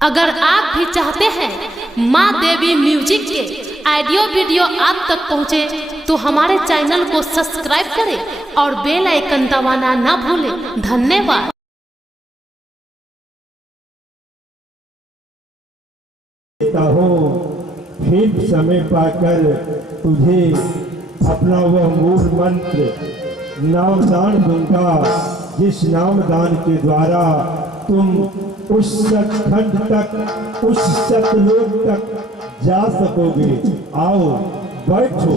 अगर आप भी चाहते हैं माँ देवी म्यूजिक के ऑडियो वीडियो आप तक पहुँचे तो हमारे चैनल को सब्सक्राइब करें और बेल आइकन दबाना ना भूलें। धन्यवाद। फिर समय पाकर तुझे अपना वह मूल मंत्र नामदान दूंगा, जिस नामदान के द्वारा तुम उस सतखंड तक, उस सतलोक तक जा सकोगे। आओ बैठो।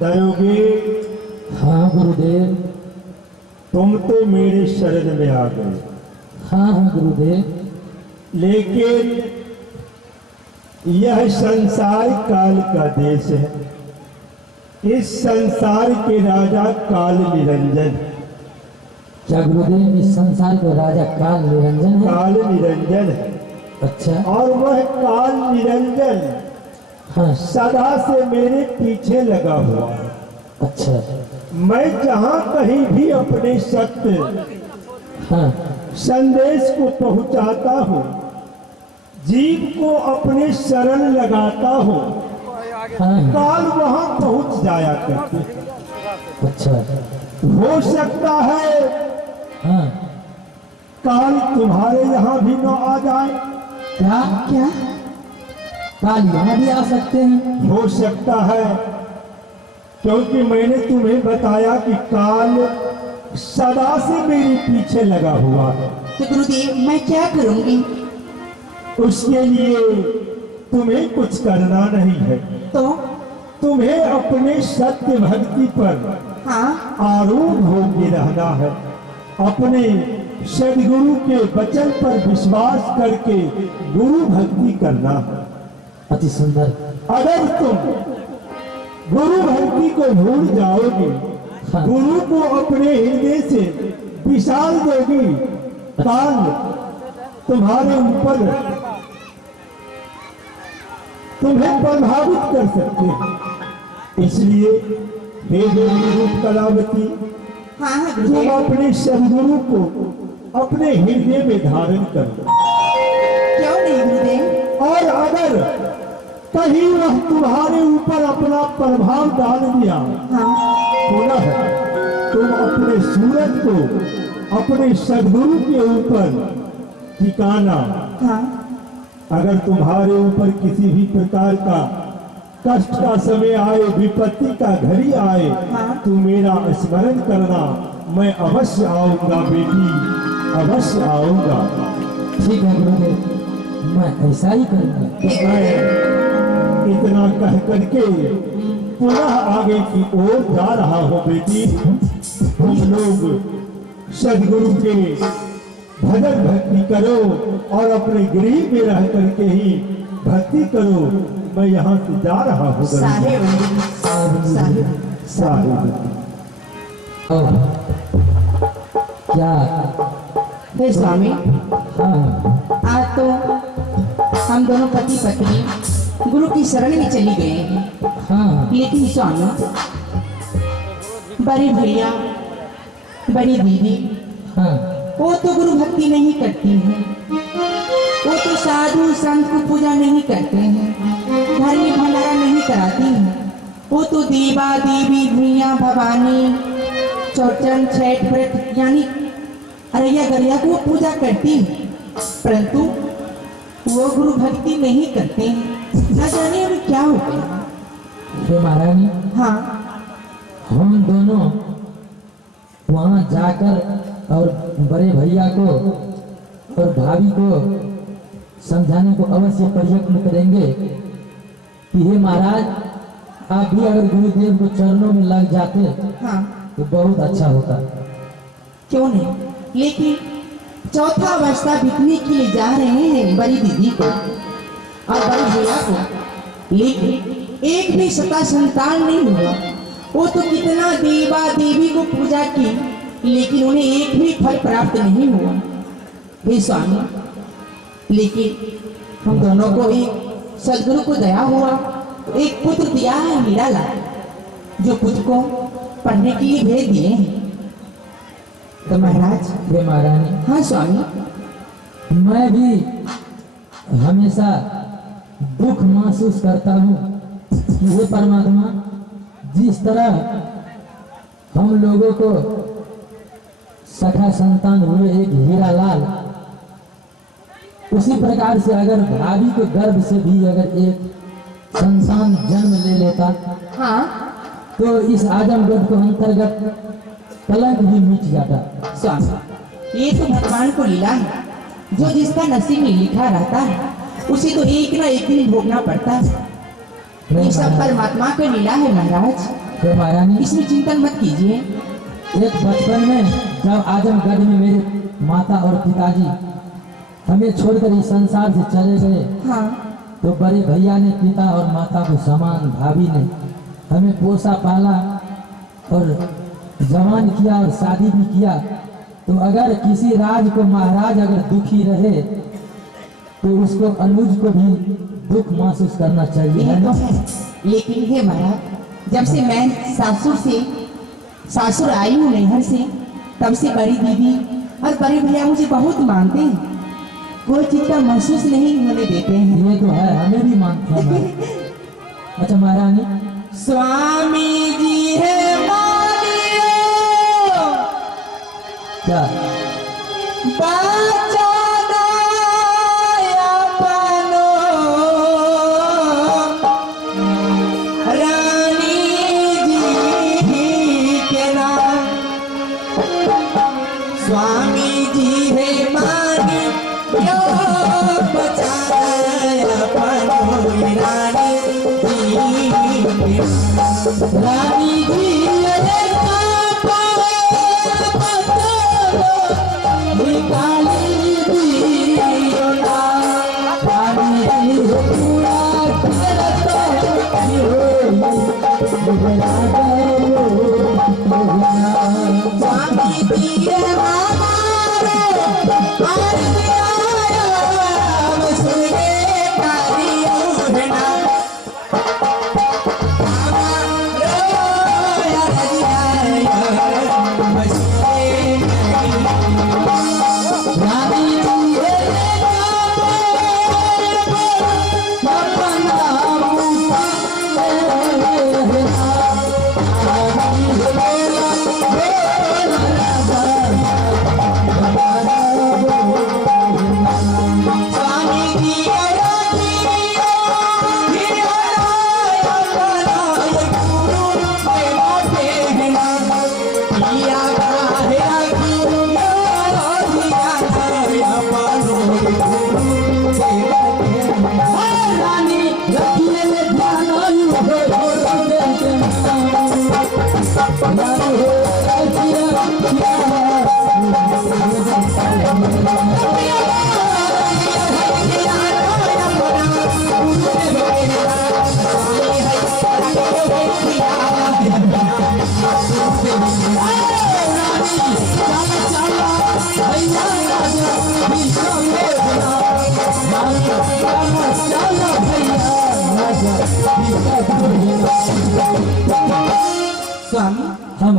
दयोगी। हाँ गुरुदेव। तुम तो मेरे शरण में आ गए। हाँ हाँ गुरुदेव। लेकिन यह संसार काल का देश है। इस संसार के राजा काल निरंजन। क्या गुरुदेव इस संसार का राजा काल निरंजन है? काल निरंजन है। अच्छा। और वह काल निरंजन हाँ। सदा से मेरे पीछे लगा हुआ है। अच्छा। मैं जहाँ कहीं भी अपने सत्य हाँ। संदेश को पहुँचाता हूँ, जीव को अपने शरण लगाता हूँ, हाँ। काल वहाँ पहुँच जाया करते। अच्छा। हो सकता है हाँ। काल तुम्हारे यहाँ भी न आ जाए। क्या क्या काल यहाँ भी आ सकते हैं? हो सकता है, क्योंकि मैंने तुम्हें बताया कि काल सदा से मेरे पीछे लगा हुआ है। तो गुरुदेव मैं क्या करूंगी? उसके लिए तुम्हें कुछ करना नहीं है। तो तुम्हें अपने सत्य भक्ति पर हाँ। आरूढ़ होकर रहना है। अपने सदगुरु के वचन पर विश्वास करके गुरु भक्ति करना है। अति सुंदर। अगर तुम गुरु भक्ति को भूल जाओगे, हाँ। गुरु को अपने हृदय से विशाल दोगी, काल तुम्हारे ऊपर तुम्हें प्रभावित कर सकते हैं। इसलिए हे देवी रूप कलावती, हाँ हाँ तुम गुरुदेव। अपने सदगुरु को अपने हृदय में धारण कर लो, क्यों नहीं गुरुदेव? और अगर कहीं वह तुम्हारे ऊपर अपना प्रभाव डाल दिया, हाँ पुनः तुम अपने सूरज को अपने सदगुरु के ऊपर ठिकाना। हाँ अगर तुम्हारे ऊपर किसी भी प्रकार का कष्ट का समय आए, विपत्ति का घड़ी आए, हाँ। तो मेरा स्मरण करना, मैं अवश्य आऊंगा बेटी, अवश्य आऊंगा। ठीक है गुरुदेव, मैं ऐसा ही करूँगा। मैं इतना कह करके पुनः आगे की ओर जा रहा हूँ बेटी। हम लोग सदगुरु के भजन भक्ति करो और अपने गृह में रह करके ही भक्ति करो। मैं यहाँ से जा रहा हूँ साहेब साहेब। साहिब। और क्या? हे स्वामी, हाँ आज तो हम दोनों पति पत्नी गुरु की शरण में चली गए हैं, हाँ लेकिन स्वामी, बड़े भैया बड़ी दीदी हाँ वो तो गुरु भक्ति नहीं करती हैं, वो तो साधु संत को पूजा नहीं करते हैं, घर में भंडारा नहीं कराती हैं, वो तो देवा देवी भैया भवानी चौचन छठ व्रत यानी अरैया गरिया को पूजा करती हैं, परंतु वो गुरु भक्ति नहीं करते हैं। न जाने अभी क्या हो गया। हे महारानी, हाँ हम दोनों वहाँ जाकर और बड़े भैया को और भाभी को समझाने को अवश्य प्रयत्न करेंगे कि हे महाराज, आप भी अगर गुरुदेव को चरणों में लग जाते हाँ तो बहुत अच्छा होता। क्यों नहीं, लेकिन चौथा अवस्था बीतने के लिए जा रहे हैं बड़ी दीदी को और बड़ी भैया को, लेकिन एक भी सता संतान नहीं हुआ। वो तो कितना देवा देवी को पूजा की, लेकिन उन्हें एक भी फल प्राप्त नहीं हुआ। हे स्वामी, लेकिन हम दोनों को एक सदगुरु को दया हुआ, एक पुत्र दिया है मीरा लाल, जो पुत्र को पढ़ने के लिए भेज दिए हैं। तो महाराज। हे महारानी, हाँ स्वामी। मैं भी हमेशा दुख महसूस करता हूँ कि हे परमात्मा, जिस तरह हम लोगों को सखा संतान हुए एक हीरा लाल, उसी प्रकार से अगर भाभी के गर्भ से भी अगर एक संतान जन्म ले लेता हाँ तो इस आजमगढ़ के अंतर्गत कलंक भी मिट जाता। स्वामी, ये तो भगवान को लीला है, जो जिसका नसीब में लिखा रहता है उसे तो एक ना एक दिन भोगना पड़ता है। ये सब परमात्मा का लीला है महाराज, हे महारानी, इसमें चिंतन मत कीजिए। एक बचपन में जब आजमगढ़ में मेरे माता और पिताजी हमें छोड़कर इस संसार से चले गए, हाँ तो बड़े भैया ने पिता और माता को समान, भाभी ने हमें पोसा पाला और जवान किया और शादी भी किया। तो अगर किसी राज को महाराज अगर दुखी रहे तो उसको अनुज को भी दुख महसूस करना चाहिए, ये है तो ना? है, लेकिन हे महाराज, जब से मैं सासुर आई हूँ नैहर से, तब से बड़ी दीदी और बड़े भैया मुझे बहुत मानते हैं, कोई चीज का महसूस नहीं होने देते हैं। ये तो है, हमें भी मानते हैं। अच्छा महारानी, स्वामी जी है मानियो, क्या बचाना अपनो, रानी जी के नाम, स्वामी जी है मानियो, बचाना अपनो, रानी जी। रानी जी निकाली दियो ना, रानी जी पूरा करता स्वामी जी हमारे आया सुने तारी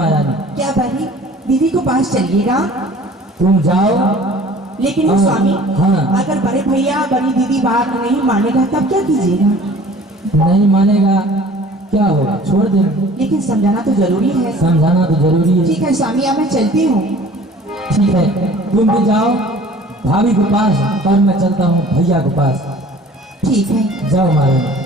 महारानी। क्या बड़ी दीदी को पास चलिएगा? तुम जाओ। लेकिन हाँ, स्वामी, हाँ। अगर बड़े भैया बड़ी दीदी बात नहीं मानेगा तब क्या कीजिएगा? नहीं मानेगा क्या होगा, छोड़ दे। लेकिन समझाना तो जरूरी है। समझाना तो जरूरी है। ठीक है स्वामी, अब मैं चलती हूँ। ठीक है, तुम भी जाओ भाभी के पास और मैं चलता हूँ भैया के पास। ठीक है। जाओ महारानी।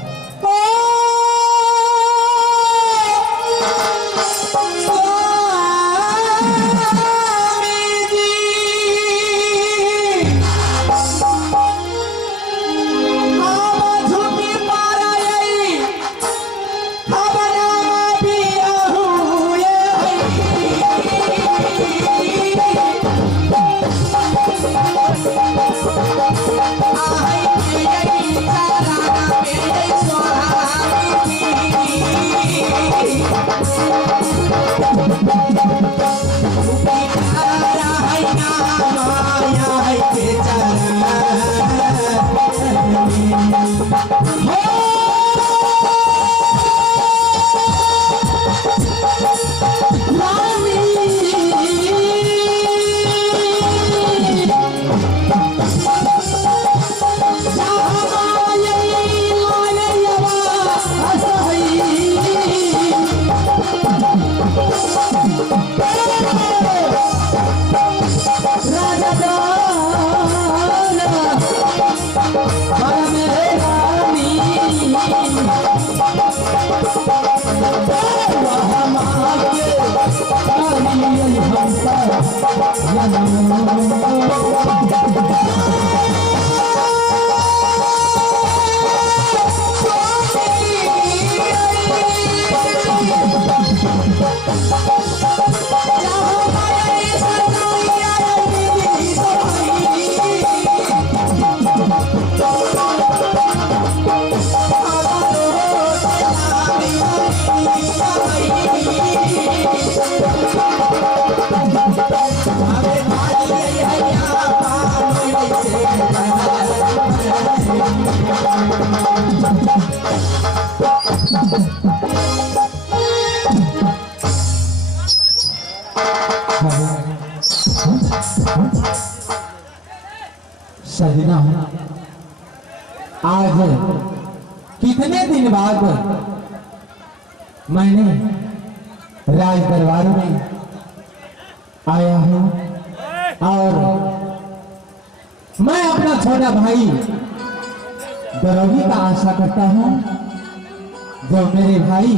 सजना, आज कितने दिन बाद मैंने राज दरबार में आया हूँ और मैं अपना छोटा भाई दरोगी का आशा करता हूँ जो मेरे भाई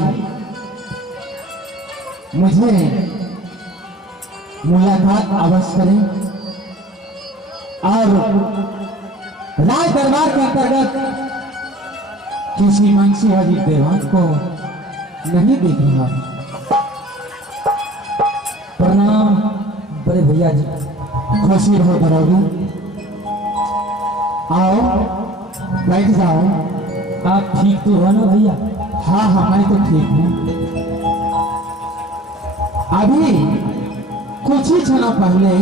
मुझे मुलाकात अवश्य करें और राज दरबार के अंतर्गत किसी मंशी अजीत देवान को नहीं देखूंगा। प्रणाम बड़े भैया जी। खुशी रहो दरोगी, आओ बैठ जाओ। आप ठीक तो हो ना भैया? हाँ हाँ, मैं तो ठीक हूँ। अभी कुछ ही क्षणों पहले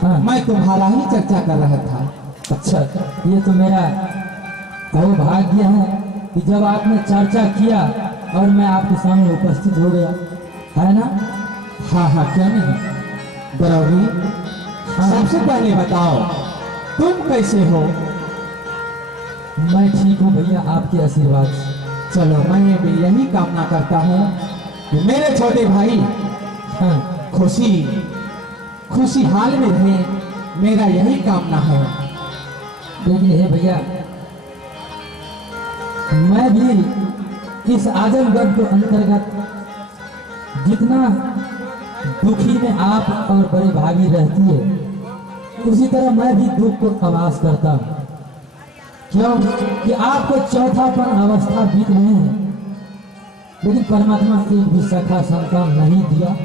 हाँ। मैं तुम्हारा ही चर्चा कर रहा था। अच्छा, ये तो मेरा सौभाग्य है कि जब आपने चर्चा किया और मैं आपके सामने उपस्थित हो गया, है ना? हाँ हाँ, क्यों नहीं दरोगी। हाँ। सबसे पहले बताओ तुम कैसे हो? मैं ठीक हूँ भैया, आपके आशीर्वाद से। चलो, मैं भी यही कामना करता हूँ कि मेरे छोटे भाई हाँ। खुशी हाल में रहे, मेरा यही कामना है। लेकिन हे भैया, मैं भी इस आजमगढ़ के अंतर्गत जितना दुखी में आप और बड़े भाभी रहती है, उसी तरह मैं भी दुख को आवाज करता हूँ। क्यों कि आपको चौथापन अवस्था बीत रहे हैं, लेकिन परमात्मा एक भी सखा संतान नहीं दिया।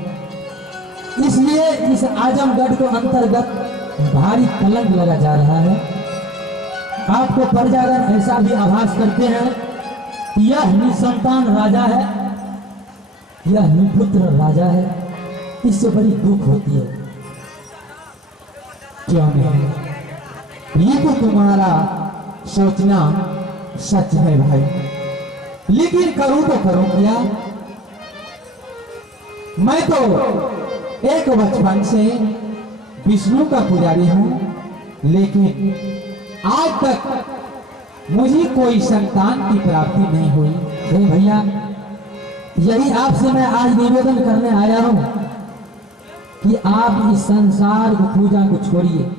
इसलिए इस आजमगढ़ के अंतर्गत भारी कलंक लगा जा रहा है। आपको प्रजागण ऐसा भी आभास करते हैं कि यह निसंतान राजा है, यह निपुत्र राजा है। इससे बड़ी दुख होती है। क्यों नहीं, ये तो तुम्हारा सोचना सच है भाई, लेकिन करूं तो करूं क्या? मैं तो एक बचपन से विष्णु का पुजारी हूँ, लेकिन आज तक मुझे कोई संतान की प्राप्ति नहीं हुई। हे भैया, यही आपसे मैं आज निवेदन करने आया हूँ कि आप इस संसार को पूजा को छोड़िए।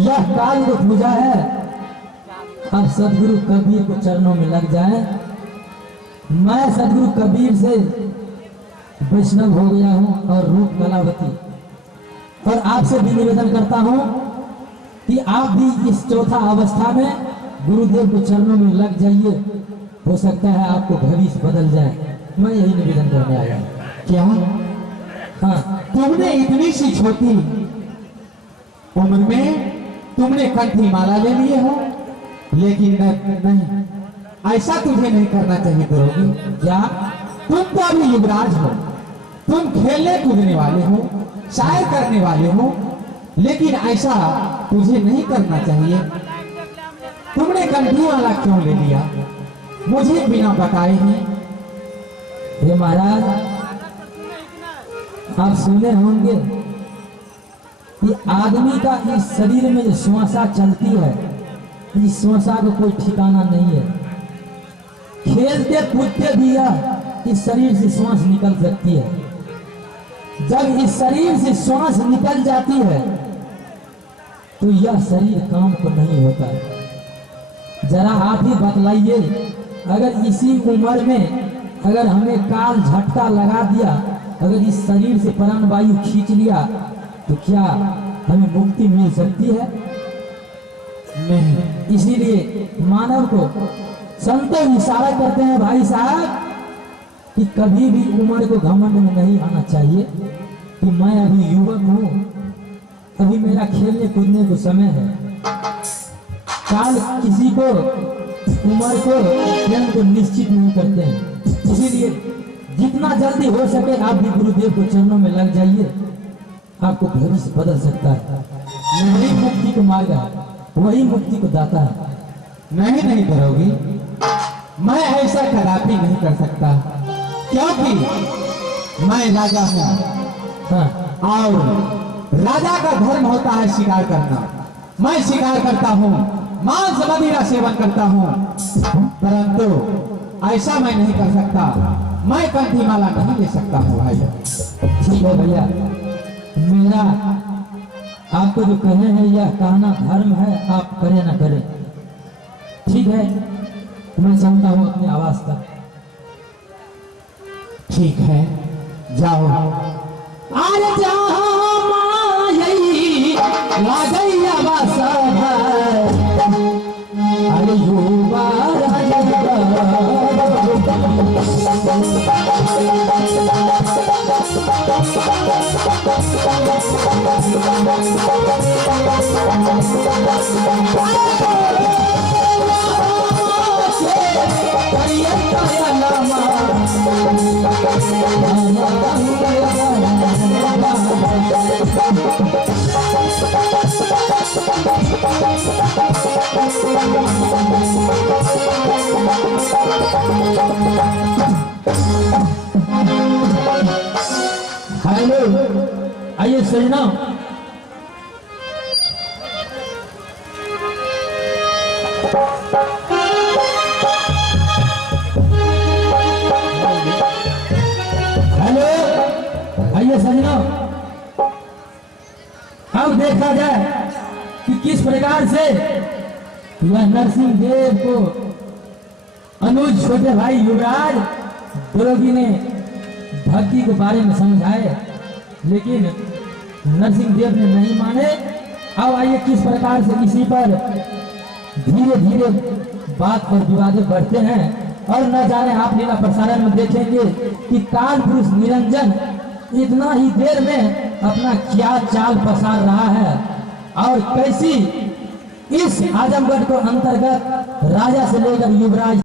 यह काल को पूजा है। अब सदगुरु कबीर के चरणों में लग जाए। मैं सदगुरु कबीर से वैष्णव हो गया हूँ और रूप कलावती, और आपसे भी निवेदन करता हूँ कि आप भी इस चौथा अवस्था में गुरुदेव के चरणों में लग जाइए। हो सकता है आपको भविष्य बदल जाए। मैं यही निवेदन करने आया हूँ। क्या? हाँ, तुमने इतनी सी छोटी उम्र में तुमने कंठी माला ले लिए हो, लेकिन नहीं, ऐसा तुझे नहीं करना चाहिए द्रोही। क्या? तुम तो अभी युवराज हो, तुम खेलने कूदने वाले हो, शायर करने वाले हो, लेकिन ऐसा तुझे नहीं करना चाहिए। तुमने कंठी वाला क्यों ले लिया, मुझे बिना बताए ही? हे महाराज, आप सुने होंगे कि आदमी का इस शरीर में जो श्वासा चलती है, इस श्वासा को कोई ठिकाना नहीं है। खेलते कूदते भी इस शरीर से श्वास निकल सकती है। जब इस शरीर से श्वास निकल जाती है तो यह शरीर काम को नहीं होता है। जरा आप ही बतलाइए, अगर इसी उम्र में अगर हमें काल झटका लगा दिया, अगर इस शरीर से प्राण वायु खींच लिया, तो क्या हमें मुक्ति मिल सकती है? नहीं। इसीलिए मानव को संत इशारा करते हैं भाई साहब कि कभी भी उम्र को घमंड में नहीं आना चाहिए कि मैं अभी युवक हूँ, अभी मेरा खेलने कूदने को समय है। काल किसी को उम्र को जन्म को निश्चित नहीं करते हैं। इसीलिए जितना जल्दी हो सके आप भी गुरुदेव को चरणों में लग जाइए, आपको भविष्य बदल सकता है। वही मुक्ति को मार्ग है, वही मुक्ति को दाता है। नहीं नहीं करोगी, मैं ऐसा कदापि नहीं कर सकता, क्योंकि मैं राजा हूँ। हाँ, और राजा का धर्म होता है शिकार करना। मैं शिकार करता हूँ, मांस मदिरा सेवन करता हूँ, परंतु ऐसा मैं नहीं कर सकता। मैं कंठी माला नहीं ले सकता हूँ भाई। ठीक है भैया, मेरा आपको जो कहे हैं यह कहना धर्म है, आप करें ना करें। ठीक है, मैं चाहता हूँ अपनी आवाज तक। ठीक है, जाओ। अरे जहाँ मायई लागैया बसब, अरे युवा हेलो, आइए सजना। हेलो, आइए सजना। अब देखा जाए कि किस प्रकार से यह नरसिंह देव को अनुज छोटे भाई युवराज द्रोगी ने भक्ति के बारे में समझाए, लेकिन नरसिंह देव ने नहीं माने। अब आइए किस प्रकार से इसी पर धीरे धीरे बात पर विवादें बढ़ते हैं, और न जाने आप लीला प्रसारण में देखेंगे कि काल पुरुष निरंजन इतना ही देर में अपना क्या चाल पसार रहा है, और कैसी इस आजमगढ़ को अंतर्गत राजा से लेकर युवराज